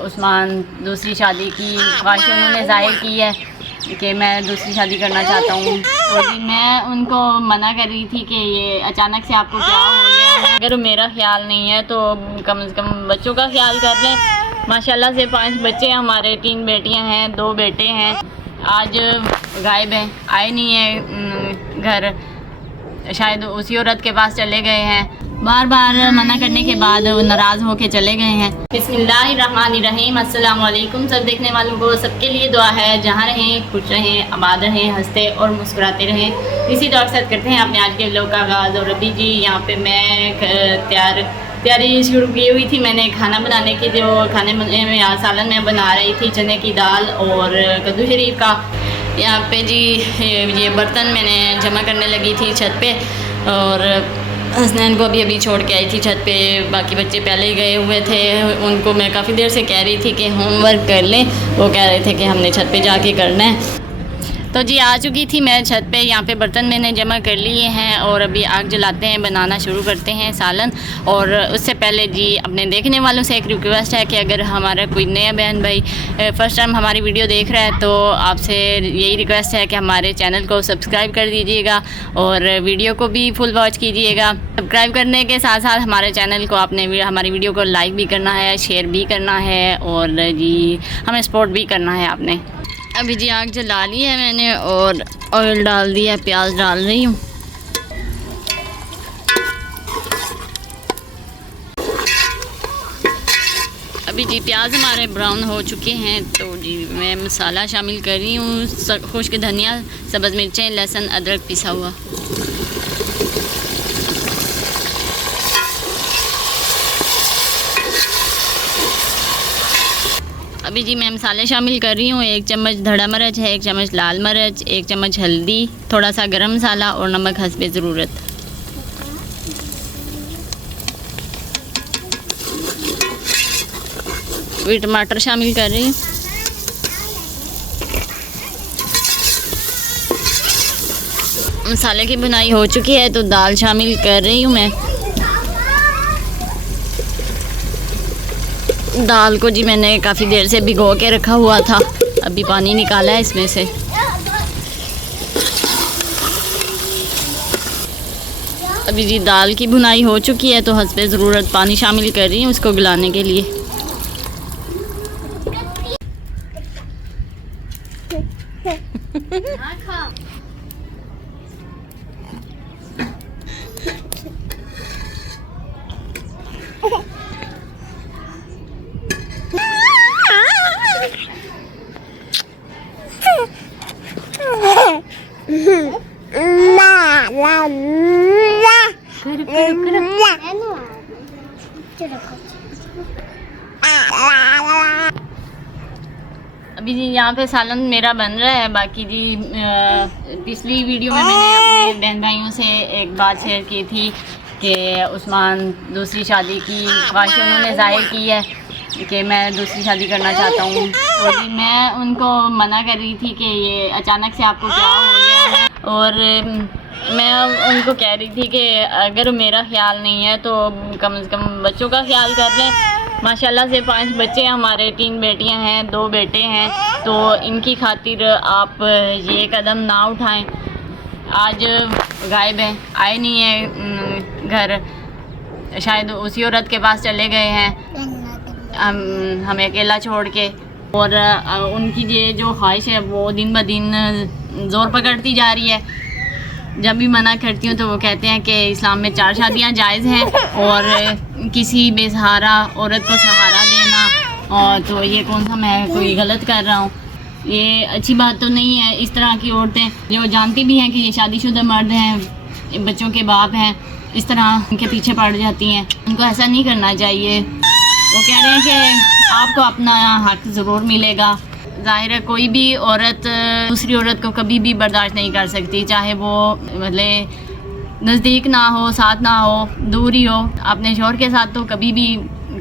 उस्मान दूसरी शादी की ख्वाहिश उन्होंने ज़ाहिर की है कि मैं दूसरी शादी करना चाहता हूँ। तो मैं उनको मना कर रही थी कि ये अचानक से आपको क्या हो गया है। अगर मेरा ख्याल नहीं है तो कम से कम बच्चों का ख्याल कर लें। माशाल्लाह से 5 बच्चे हमारे, 3 बेटियाँ हैं, 2 बेटे हैं। आज गायब हैं, आए नहीं हैं घर, शायद उसी औरत के पास चले गए हैं। बार बार मना करने के बाद नाराज़ होके चले गए हैं। बिस्मिल्लाहिर्रहमानिर्रहीम। अस्सलाम वालेकुम। सब देखने वालों को सबके लिए दुआ है, जहाँ रहें खुश रहें, आबाद रहें, हंसते और मुस्कुराते रहें। इसी दुआ के साथ करते हैं अपने आज के व्लॉग का आगाज़। और अभी जी यहाँ पे मैं तैयारी शुरू की हुई थी। मैंने खाना बनाने की, जो खाने में सालन में बना रही थी चने की दाल और कद्दू शरीफ का। यहाँ पे जी ये बर्तन मैंने जमा करने लगी थी छत पे, और हसनैन को अभी छोड़ के आई थी छत पे। बाकी बच्चे पहले ही गए हुए थे, उनको मैं काफ़ी देर से कह रही थी कि होमवर्क कर लें। वो कह रहे थे कि हमने छत पे जाके करना है। तो जी आ चुकी थी मैं छत पे। यहाँ पे बर्तन मैंने जमा कर लिए हैं और अभी आग जलाते हैं, बनाना शुरू करते हैं सालन। और उससे पहले जी अपने देखने वालों से एक रिक्वेस्ट है कि अगर हमारा कोई नया बहन भाई फ़र्स्ट टाइम हमारी वीडियो देख रहा है तो आपसे यही रिक्वेस्ट है कि हमारे चैनल को सब्सक्राइब कर दीजिएगा और वीडियो को भी फुल वॉच कीजिएगा। सब्सक्राइब करने के साथ साथ हमारे चैनल को आपने हमारी वीडियो को लाइक भी करना है, शेयर भी करना है और जी हमें सपोर्ट भी करना है आपने। अभी जी आग जला ली है मैंने और ऑयल डाल दिया, प्याज डाल रही हूँ। अभी जी प्याज हमारे ब्राउन हो चुके हैं तो जी मैं मसाला शामिल कर रही हूँ। खुश्क धनिया, सब्ज़ मिर्चें, लहसुन, अदरक पिसा हुआ। अभी जी मैं मसाले शामिल कर रही हूँ। 1 चम्मच धड़ा मिर्च है, 1 चम्मच लाल मिर्च, 1 चम्मच हल्दी, थोड़ा सा गरम मसाला और नमक हस्बे ज़रूरत। अभी टमाटर शामिल कर रही हूँ। मसाले की बुनाई हो चुकी है तो दाल शामिल कर रही हूँ मैं। दाल को जी मैंने काफ़ी देर से भिगो के रखा हुआ था, अभी पानी निकाला है इसमें से। अभी जी दाल की भुनाई हो चुकी है तो हस्बे ज़रूरत पानी शामिल कर रही हूँ उसको गलाने के लिए। अभी जी यहाँ पे सालन मेरा बन रहा है। बाकी जी पिछली वीडियो में मैंने अपने बहन भाइयों से एक बात शेयर की थी कि उस्मान दूसरी शादी की ख्वाहिश उन्होंने ज़ाहिर की है कि मैं दूसरी शादी करना चाहता हूँ। तो जी मैं उनको मना कर रही थी कि ये अचानक से आपको क्या हो गया है। और मैं उनको कह रही थी कि अगर मेरा ख्याल नहीं है तो कम से कम बच्चों का ख्याल कर लें। माशाल्लाह से 5 बच्चे हमारे, 3 बेटियां हैं, 2 बेटे हैं। तो इनकी खातिर आप ये कदम ना उठाएं। आज गायब हैं, आए नहीं हैं घर, शायद उसी औरत के पास चले गए हैं हमें अकेला छोड़ के। और उनकी ये जो ख्वाहिश है वो दिन ब दिन ज़ोर पकड़ती जा रही है। जब भी मना करती हूँ तो वो कहते हैं कि इस्लाम में 4 शादियाँ जायज़ हैं और किसी बेसहारा औरत को सहारा देना, और तो ये कौन सा मैं कोई गलत कर रहा हूँ। ये अच्छी बात तो नहीं है। इस तरह की औरतें जो जानती भी हैं कि ये शादीशुदा मर्द हैं, बच्चों के बाप हैं, इस तरह उनके पीछे पड़ जाती हैं। उनको ऐसा नहीं करना चाहिए। वो कह रहे हैं कि आपको अपना हक ज़रूर मिलेगा। ज़ाहिर है कोई भी औरत दूसरी औरत को कभी भी बर्दाश्त नहीं कर सकती, चाहे वो मतलब नज़दीक ना हो, साथ ना हो, दूर ही हो। अपने शौहर के साथ तो कभी भी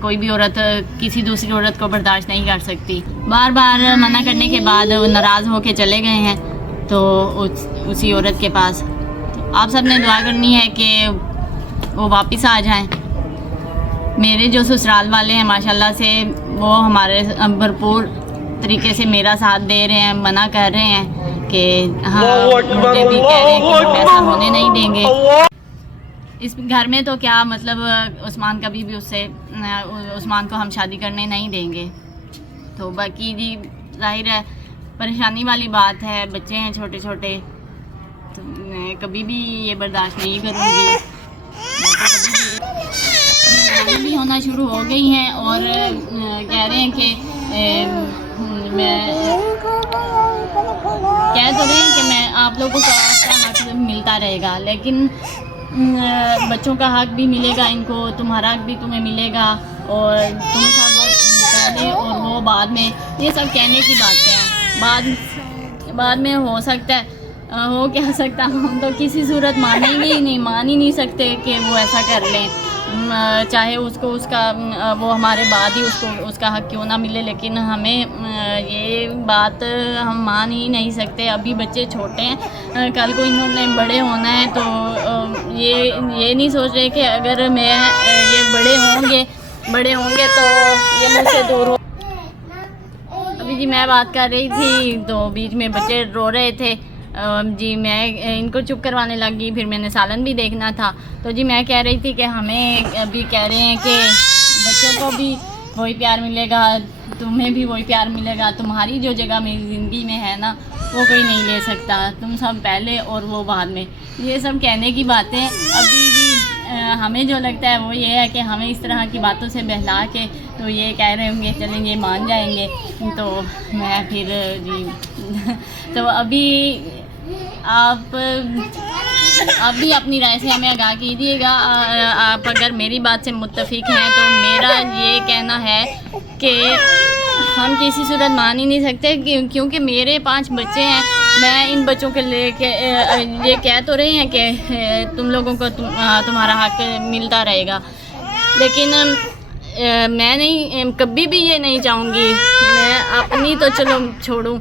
कोई भी औरत किसी दूसरी औरत को बर्दाश्त नहीं कर सकती। बार बार मना करने के बाद नाराज़ होके चले गए हैं तो उसी औरत के पास। तो आप सब ने दुआ करनी है कि वो वापस आ जाएं। मेरे जो ससुराल वाले हैं माशाल्लाह से वो हमारे भरपूर तरीके से मेरा साथ दे रहे हैं, मना कर रहे हैं कि हाँ, मुझे भी कह रहे हैं कि हम ऐसा होने नहीं देंगे। इस घर में तो क्या मतलब उस्मान कभी भी उस्मान को हम शादी करने नहीं देंगे। तो बाकी जी जाहिर है परेशानी वाली बात है, बच्चे हैं छोटे छोटे, तो मैं कभी भी ये बर्दाश्त नहीं करूँगी। भी होना शुरू हो गई हैं और कह रहे हैं कि मैं कह तो रहे हैं कि मैं आप लोगों को आपका हक मिलता रहेगा, लेकिन बच्चों का हक भी मिलेगा इनको, तुम्हारा हक भी तुम्हें मिलेगा, और तुम सब पहले और वो बाद में, ये सब कहने की बातें हैं। बाद में हो सकता है, हो क्या सकता, हम तो किसी सूरत मानेंगे ही नहीं, मान ही नहीं सकते कि वो ऐसा कर लें, चाहे उसको उसका वो हमारे बाद ही उसका हक क्यों ना मिले, लेकिन हमें ये बात हम मान ही नहीं सकते। अभी बच्चे छोटे हैं, कल को इन्होंने बड़े होना है, तो ये नहीं सोच रहे कि अगर ये बड़े होंगे तो ये मुझसे दूर हो। अभी जी मैं बात कर रही थी तो बीच में बच्चे रो रहे थे जी, मैं इनको चुप करवाने लगी, फिर मैंने सालन भी देखना था। तो जी मैं कह रही थी कि हमें अभी कह रहे हैं कि बच्चों को भी वही प्यार मिलेगा, तुम्हें भी वही प्यार मिलेगा, तुम्हारी जो जगह मेरी ज़िंदगी में है ना वो कोई नहीं ले सकता, तुम सब पहले और वो बाद में। ये सब कहने की बातें अभी भी हमें जो लगता है वो ये है कि हमें इस तरह की बातों से बहला के तो ये कह रहे होंगे चलेंगे मान जाएंगे, तो मैं फिर जी तो अभी आप भी अपनी राय से हमें आगाह कीजिएगा। आप अगर मेरी बात से मुत्तफिक हैं तो मेरा ये कहना है कि हम किसी सूरत मान ही नहीं सकते, क्योंकि मेरे 5 बच्चे हैं। मैं इन बच्चों के लेके ये कह तो रहे हैं कि तुम लोगों को तुम्हारा हक मिलता रहेगा, लेकिन मैं नहीं, कभी भी ये नहीं चाहूँगी। मैं अपनी तो चलो छोड़ूं,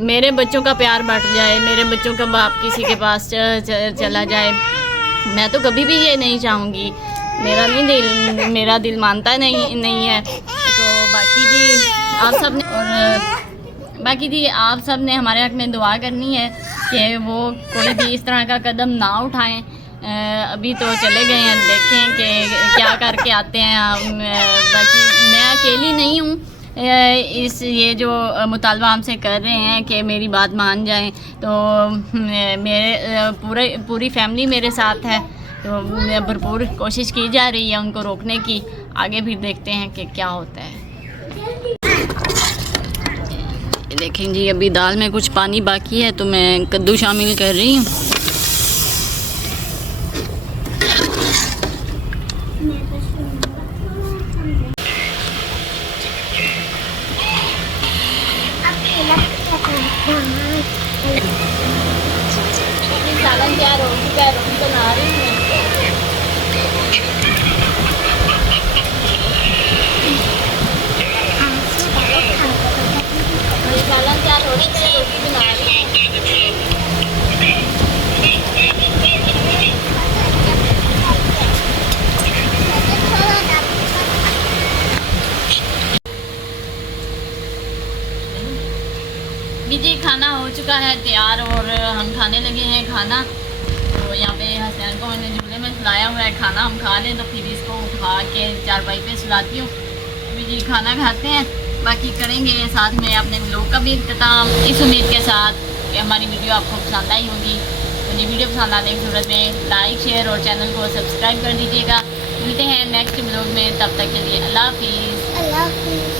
मेरे बच्चों का प्यार बढ़ जाए, मेरे बच्चों का बाप किसी के पास चला जाए, मैं तो कभी भी ये नहीं चाहूँगी। मेरा दिल मानता नहीं है। तो बाकी जी आप सब ने हमारे हक में दुआ करनी है कि वो कोई भी इस तरह का कदम ना उठाएं। अभी तो चले गए हैं, देखें कि क्या करके आते हैं। बाकी मैं अकेली नहीं हूँ, ये जो मुतालबा हमसे कर रहे हैं कि मेरी बात मान जाएं, तो मेरे पूरी फैमिली मेरे साथ है, तो भरपूर कोशिश की जा रही है उनको रोकने की। आगे फिर देखते हैं कि क्या होता है। देखें जी अभी दाल में कुछ पानी बाकी है तो मैं कद्दू शामिल कर रही हूँ। सालन तैयार हो चुका है, रोटी बना रही हूँ। सालन तैयार हो रही है, रोटी बना रही हूँ। जी खाना हो चुका है तैयार और हम खाने लगे हैं खाना। तो यहाँ पे हसनैन को मैंने झूले में सुलाया हुआ है, खाना हम खा लें तो फिर इसको उठा के चारपाई पे सुलाती हूँ। अभी जी खाना खाते हैं, बाकी करेंगे साथ में अपने व्लॉग का भी इख्तिताम, इस उम्मीद के साथ कि हमारी वीडियो आपको पसंद आई होगी। तो ये वीडियो पसंद आने की सूरत में लाइक शेयर और चैनल को सब्सक्राइब कर दीजिएगा। मिलते हैं नेक्स्ट व्लॉग में, तब तक के लिए अल्लाह हाफिज़।